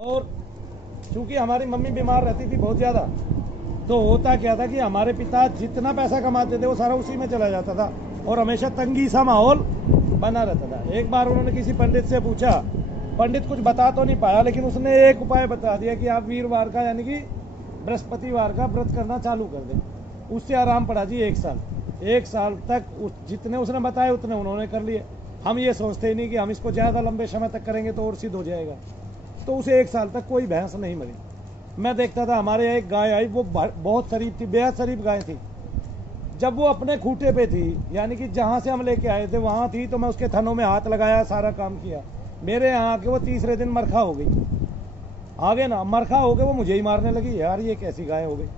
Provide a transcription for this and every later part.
और चूंकि हमारी मम्मी बीमार रहती थी बहुत ज़्यादा, तो होता क्या था कि हमारे पिता जितना पैसा कमाते थे वो सारा उसी में चला जाता था और हमेशा तंगी सा माहौल बना रहता था। एक बार उन्होंने किसी पंडित से पूछा, पंडित कुछ बता तो नहीं पाया, लेकिन उसने एक उपाय बता दिया कि आप वीरवार का यानी कि बृहस्पतिवार का व्रत करना चालू कर दें। उससे आराम पड़ा जी 1 साल। 1 साल तक जितने उसने बताए उतने उन्होंने कर लिए। हम ये सोचते ही नहीं कि हम इसको ज़्यादा लंबे समय तक करेंगे तो और सिद्ध हो जाएगा। तो उसे 1 साल तक कोई भैंस नहीं मरी। मैं देखता था हमारे यहाँ एक गाय आई, वो बहुत शरीफ थी, बेहद शरीफ गाय थी। जब वो अपने खूटे पे थी, यानी कि जहाँ से हम लेके आए थे वहाँ थी, तो मैं उसके थनों में हाथ लगाया, सारा काम किया। मेरे यहाँ आके वो तीसरे दिन मरखा हो गई। आगे ना मरखा हो गए, वो मुझे ही मारने लगी। यार ये कैसी गाय हो गई,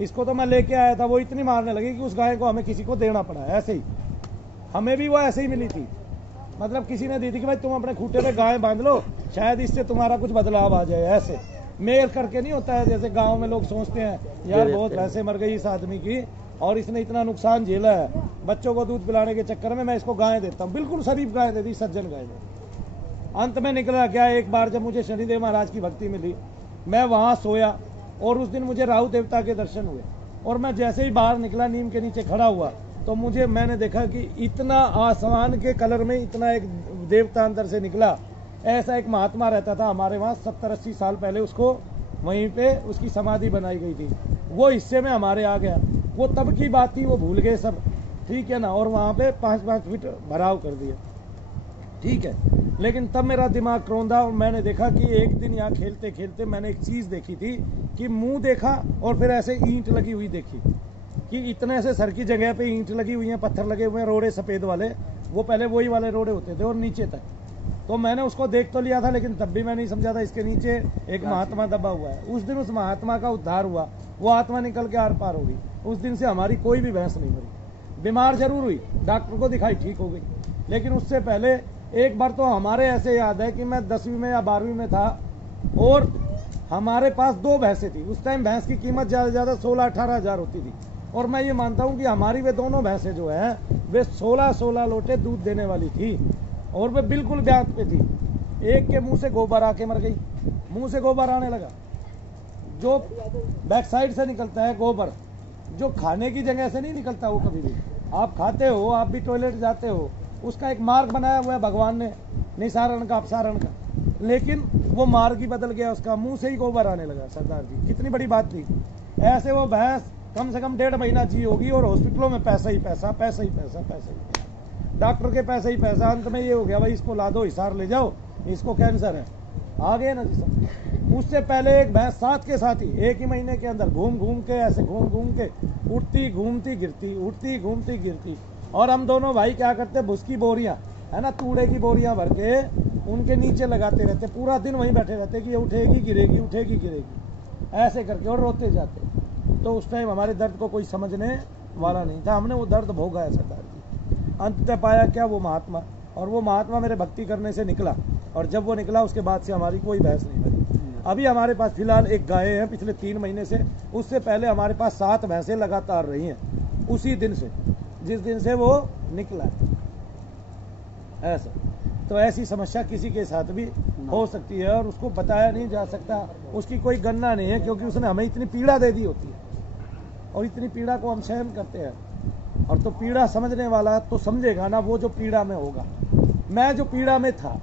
इसको तो मैं लेके आया था, वो इतनी मारने लगी कि उस गाय को हमें किसी को देना पड़ा। ऐसे ही हमें भी वो ऐसे ही मिली थी, मतलब किसी ने दी थी कि भाई तुम अपने खूटे पे गाय बांध लो, शायद इससे तुम्हारा कुछ बदलाव आ जाए। ऐसे मेल करके नहीं होता है, जैसे गांव में लोग सोचते हैं यार बहुत भैंसे मर गई इस आदमी की और इसने इतना नुकसान झेला है, बच्चों को दूध पिलाने के चक्कर में मैं इसको गाय देता हूँ। बिल्कुल शरीफ गाय दे दी, सज्जन गाय दे। अंत में निकला क्या, एक बार जब मुझे शनिदेव महाराज की भक्ति मिली, मैं वहां सोया और उस दिन मुझे राहु देवता के दर्शन हुए। और मैं जैसे ही बाहर निकला, नीम के नीचे खड़ा हुआ, तो मैंने देखा कि इतना आसमान के कलर में इतना एक देवता अंदर से निकला। ऐसा एक महात्मा रहता था हमारे वहाँ 70-80 साल पहले, उसको वहीं पे उसकी समाधि बनाई गई थी। वो हिस्से में हमारे आ गया। वो तब की बात थी, वो भूल गए सब, ठीक है ना। और वहाँ पे 5-5 फीट भराव कर दिया, ठीक है। लेकिन तब मेरा दिमाग क्रोंदा और मैंने देखा कि एक दिन यहाँ खेलते खेलते मैंने एक चीज देखी थी कि मुंह देखा और फिर ऐसे ईंट लगी हुई देखी कि इतने ऐसे सर की जगह पे ईंट लगी हुई हैं, पत्थर लगे हुए हैं, रोड़े सफेद वाले, वो पहले वही वाले रोड़े होते थे और नीचे तक। तो मैंने उसको देख तो लिया था, लेकिन तब भी मैं नहीं समझा था इसके नीचे एक महात्मा दबा हुआ है। उस दिन उस महात्मा का उद्धार हुआ, वो आत्मा निकल के आर पार हो गई। उस दिन से हमारी कोई भी भैंस नहीं मरी। बीमार जरूर हुई, डॉक्टर को दिखाई, ठीक हो गई। लेकिन उससे पहले एक बार तो हमारे ऐसे याद है कि मैं 10वीं में या 12वीं में था और हमारे पास 2 भैंसें थी। उस टाइम भैंस की कीमत ज्यादा से ज्यादा 16-18 हजार होती थी। और मैं ये मानता हूँ कि हमारी वे दोनों भैंसें जो है वे 16-16 लोटे दूध देने वाली थी और वे बिल्कुल ब्यात पे थी। एक के मुंह से गोबर आके मर गई, मुंह से गोबर आने लगा। जो बैक साइड से निकलता है गोबर, जो खाने की जगह से नहीं निकलता वो कभी भी। आप खाते हो, आप भी टॉयलेट जाते हो, उसका एक मार्ग बनाया हुआ है भगवान ने, निसारण का अपसारण का, लेकिन वो मार्ग ही बदल गया उसका, मुंह से ही गोबर आने लगा। सरदार जी कितनी बड़ी बात थी। ऐसे वो भैंस कम से कम 1.5 महीना जी होगी और हॉस्पिटलों में पैसा ही पैसा, पैसा ही पैसा, पैसा ही पैसा, डॉक्टर के पैसा ही पैसा। अंत में ये हो गया भाई इसको ला दो, हिसार ले जाओ, इसको कैंसर है। आ गए ना जी सब। उससे पहले एक भैंस साथ के साथ ही 1 ही महीने के अंदर घूम घूम के ऐसे घूम घूम के उठती घूमती गिरती, उठती घूमती गिरती। और हम दोनों भाई क्या करते, भूस की बोरियां है ना, तूड़े की बोरियां भर के उनके नीचे लगाते रहते, पूरा दिन वहीं बैठे रहते कि ये उठेगी गिरेगी, उठेगी गिरेगी, ऐसे करके और रोते जाते। तो उस टाइम हमारे दर्द को कोई समझने वाला नहीं था, हमने वो दर्द भोगा है सरदार जी। अंततः पाया क्या, वो महात्मा, और वो महात्मा मेरे भक्ति करने से निकला। और जब वो निकला उसके बाद से हमारी कोई भैंस नहीं मरी। अभी हमारे पास फिलहाल एक गाय है पिछले 3 महीने से। उससे पहले हमारे पास 7 भैंसें लगातार रही हैं उसी दिन से, जिस दिन से वो निकला है। ऐसा तो ऐसी समस्या किसी के साथ भी हो सकती है और उसको बताया नहीं जा सकता, उसकी कोई गणना नहीं है, क्योंकि उसने हमें इतनी पीड़ा दे दी होती है और इतनी पीड़ा को हम सहन करते हैं। और तो पीड़ा समझने वाला तो समझेगा ना, वो जो पीड़ा में होगा। मैं जो पीड़ा में था,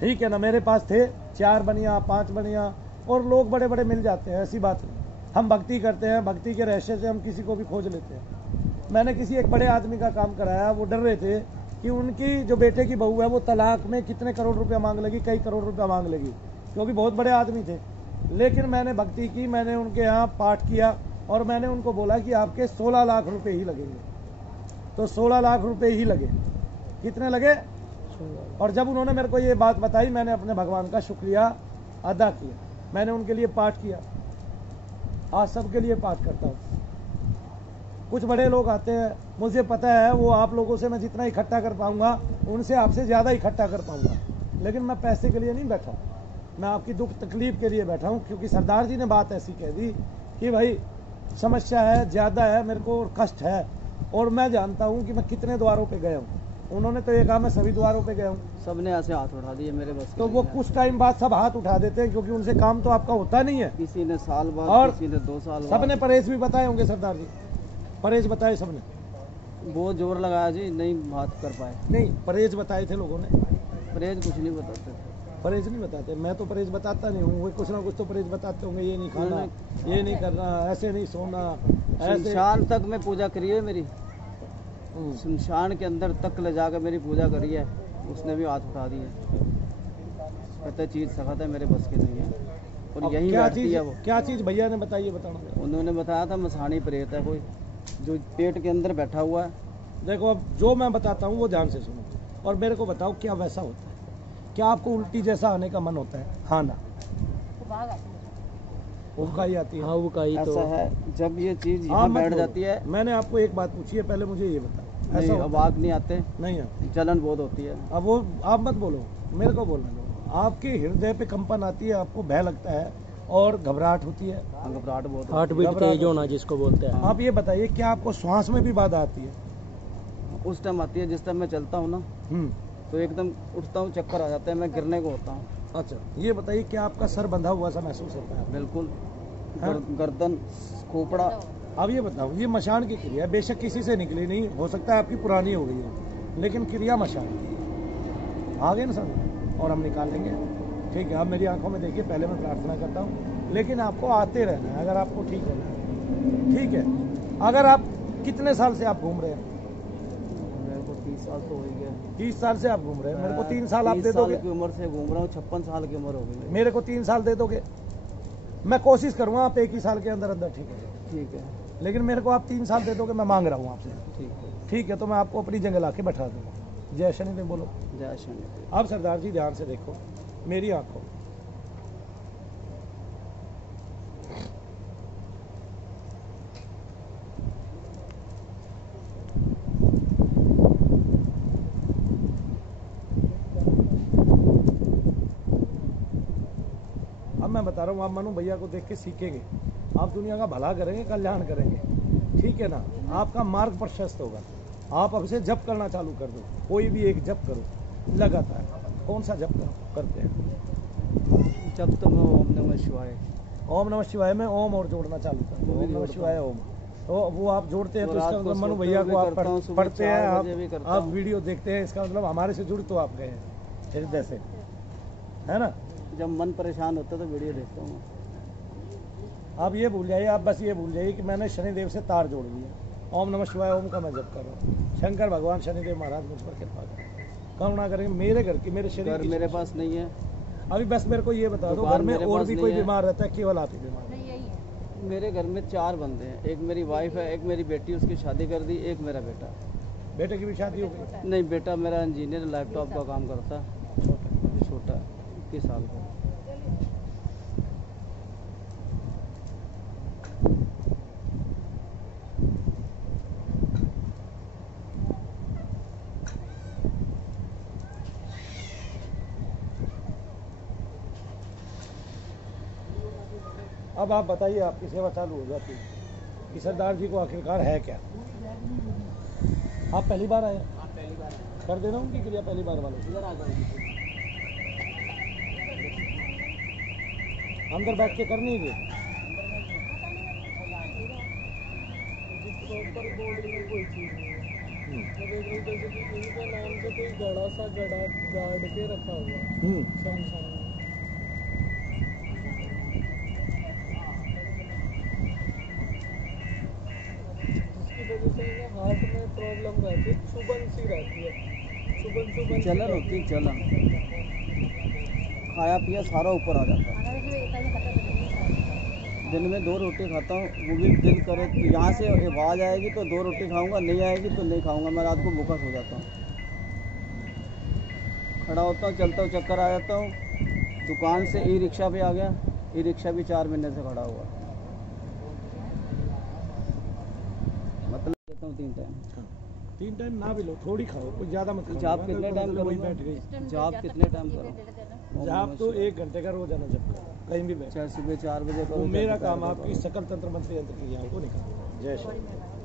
ठीक है ना, मेरे पास थे 4 बनिया 5 बनिया और लोग बड़े बड़े मिल जाते हैं, ऐसी बात नहीं। हम भक्ति करते हैं, भक्ति के रहस्य से हम किसी को भी खोज लेते हैं। मैंने किसी एक बड़े आदमी का काम कराया, वो डर रहे थे कि उनकी जो बेटे की बहू है वो तलाक में कितने करोड़ रुपया मांग लेगी, कई करोड़ रुपया मांग लेगी, क्योंकि बहुत बड़े आदमी थे। लेकिन मैंने भक्ति की, मैंने उनके यहाँ पाठ किया और मैंने उनको बोला कि आपके 16 लाख रुपए ही लगेंगे। तो 16 लाख रुपए ही लगे। कितने लगे? और जब उन्होंने मेरे को ये बात बताई, मैंने अपने भगवान का शुक्रिया अदा किया। मैंने उनके लिए पाठ किया, आज सबके लिए पाठ करता हूँ। कुछ बड़े लोग आते हैं, मुझे पता है वो आप लोगों से मैं जितना इकट्ठा कर पाऊंगा उनसे आपसे ज़्यादा इकट्ठा कर पाऊंगा, लेकिन मैं पैसे के लिए नहीं बैठा, मैं आपकी दुख तकलीफ के लिए बैठा हूँ। क्योंकि सरदार जी ने बात ऐसी कह दी कि भाई समस्या है, ज़्यादा है मेरे को और कष्ट है, और मैं जानता हूँ कि मैं कितने द्वारों पे गया हूँ। उन्होंने तो ये कहा मैं सभी द्वारों पे गया हूँ। सबने ऐसे हाथ उठा दिए मेरे बस की तो नहीं वो है। कुछ टाइम बाद सब हाथ उठा देते हैं, क्योंकि उनसे काम तो आपका होता नहीं है। किसी ने साल बाद, और किसी ने 2 साल सबने बाद। परहेज भी बताए होंगे सरदार जी, परहेज बताए सबने? बहुत जोर लगाया जी, नहीं बात कर पाए। नहीं, परहेज बताए थे लोगों ने? परहेज कुछ नहीं बताते थे। परहेज नहीं बताते? मैं तो परहेज बताता नहीं हूँ, वो कुछ ना कुछ तो परहेज बताते होंगे, ये नहीं खाना, ये नहीं करना, ऐसे नहीं सोना, ऐसे। शमशान तक में पूजा करी है मेरी, शमशान के अंदर तक ले जाकर मेरी पूजा करी है, उसने भी हाथ उठा दिए। कहते चीज सख्त है, मेरे बस की नहीं है। और यही क्या बैठती चीज है वो। क्या चीज भैया ने बताइए, बताना। उन्होंने बताया था मसानी प्रेत है कोई, जो पेट के अंदर बैठा हुआ है। देखो, अब जो मैं बताता हूँ वो ध्यान से सुनो, और मेरे को बताओ क्या वैसा होता है? क्या आपको उल्टी जैसा आने का मन होता है? हाँ ना, उबकाई आती है? हाँ वो का ही तो ऐसा है, जब ये चीज हाँ, यहाँ मत बैठ बोलो। जाती है, मैंने आपको एक बात पूछी है, पहले मुझे ये बताओ, ऐसा नहीं होता है? आवाज नहीं आते, नहीं आती। जलन बहुत होती है। अब वो आप मत बोलो, मेरे को बोलने दो। आपके हृदय पे कंपन आती है, आपको भय लगता है और घबराहट होती है? घबराहट बहुत हार्ट होती बीट तेज होना जिसको बोलते हैं। आप ये बताइए, क्या आपको श्वास में भी बाधा आती है? है। उस टाइम आती है जिस टाइम मैं चलता हूँ ना, हम्म, तो एकदम उठता हूँ, चक्कर आ जाता है, मैं गिरने को होता हूँ। अच्छा ये बताइए, क्या आपका सर बंधा हुआ सा महसूस होता है? बिल्कुल। हाँ? गर्दन, खोपड़ा। अब ये बताओ, ये मशान की क्रिया है, बेशक किसी से निकली नहीं, हो सकता है आपकी पुरानी हो गई हो, लेकिन क्रिया मशान की है। आ गए ना समझ, और हम निकाल लेंगे। ठीक है, आप मेरी आंखों में देखिए, पहले मैं प्रार्थना करता हूँ, लेकिन आपको आते रहना है अगर आपको ठीक होना है। ठीक है, अगर आप कितने साल से आप घूम रहे हैं? मेरे को 30 साल तो हो ही गया। 30 साल से आप घूम रहे हैं, मेरे को 3 साल आप 30 दे साल दोगे? की उम्र से घूम रहा हूँ, 56 साल की उम्र हो गई मेरी। मेरे को 3 साल दे दोगे? मैं कोशिश करूंगा आप 1 ही साल के अंदर अंदर ठीक हो जाए, ठीक है, लेकिन मेरे को आप 3 साल दे दोगे? मैं मांग रहा हूँ आपसे। ठीक है। ठीक है, तो मैं आपको अपनी जगह ला के बैठा दूंगा। जय शनिदेव बोलो। जय शनि। अब सरदार जी ध्यान से देखो मेरी आंखों, अब मैं बता रहा हूँ, आप मनु भैया को देख के सीखेंगे, आप दुनिया का भला करेंगे, कल्याण करेंगे। ठीक है ना, आपका मार्ग प्रशस्त होगा। आप अब से जप करना चालू कर दो, कोई भी एक जप करो लगातार। कौन सा जप करते हैं? जब तो मैं ओम नमः शिवाय। ओम नमः शिवाय में ओम और जोड़ना चालू कर दो। वो भी ओम नमः जोड़ता शिवाय ओम, तो वो आप जोड़ते हैं तो और इसका रात को मतलब मनु सोते भैया हुए को भी आप करता हूँ, सुबह पढ़ते हैं, 4 बजे भी करता आप हूँ। वीडियो देखते हैं, इसका मतलब हमारे से जुड़ तो आप गए हैं हृदय से, है ना? जब मन परेशान होता है तो वीडियो देखता हूँ। आप ये भूल जाइए, आप बस ये भूल जाइए कि मैंने शनिदेव से तार जोड़ लिया। ओम नमः शिवाय ओम का मैं जप कर रहा हूँ। शंकर भगवान शनिदेव महाराज मुझ पर कृपा करें, करुणा करेंगे, मेरे घर की, मेरे शरीर घर की। मेरे पास नहीं है। अभी बस मेरे को ये बता दो, दुकान घर में मेरे और पास भी नहीं कोई है। बीमार रहता है? केवल आप ही बीमार? मेरे घर में 4 बंदे हैं, एक मेरी वाइफ है, एक मेरी बेटी, उसकी शादी कर दी, एक मेरा बेटा। बेटे की भी शादी हो गई? नहीं, बेटा मेरा इंजीनियर लैपटॉप का काम करता है, छोटा। छोटा 21 साल का। अब आप बताइए, आपकी सेवा चालू हो जाती है कि सरदार जी को आखिरकार है क्या? आप पहली बार आए? कर देना उनकी क्रिया पहली बार वालों से। अंदर बैठ के करनी है? प्रॉपर बॉडी में कोई चीज नहीं है। मैं देख रहा हूँ जैसे कि इनके नाम से कोई गड़ा सा गड़ा गाड़ के रखा हुआ है शमशान में। जिसकी वजह से इन्हें हार्ट में प्रॉब्लम रहती है, चुभन सी रहती है, चुभन जलन होती है, जलन। खाया पिया सारा ऊपर आ जाता है। दिन में 2 रोटी खाता हूँ, वो भी दिल करे तो यहाँ से आवाज़ आएगी तो 2 रोटी खाऊंगा, नहीं आएगी तो नहीं खाऊंगा। मैं रात को भूखा सो जाता हूँ। खड़ा होता हूँ, चलता हूँ, चक्कर आ जाता हूँ। दुकान से ई रिक्शा पे आ गया, ई रिक्शा भी 4 महीने से खड़ा हुआ। मतलब देता हूँ 3 टाइम। 3 टाइम ना भी लो, थोड़ी खाओ, कुछ ज्यादा मत खाओ। जाप कितने टाइम वही करूँगा? बैठ गई। जाप कितने टाइम करूँ? जाप तो 1 घंटे का रोजाना जप करो, कहीं भी बैठ। चाहे सुबह 4 बजे तो करूँ, मेरा चाहे काम दोपहर को आपकी करूँ। सकल तंत्र मंत्र यंत्र क्रियाओं को निकालना। जय श्री राम।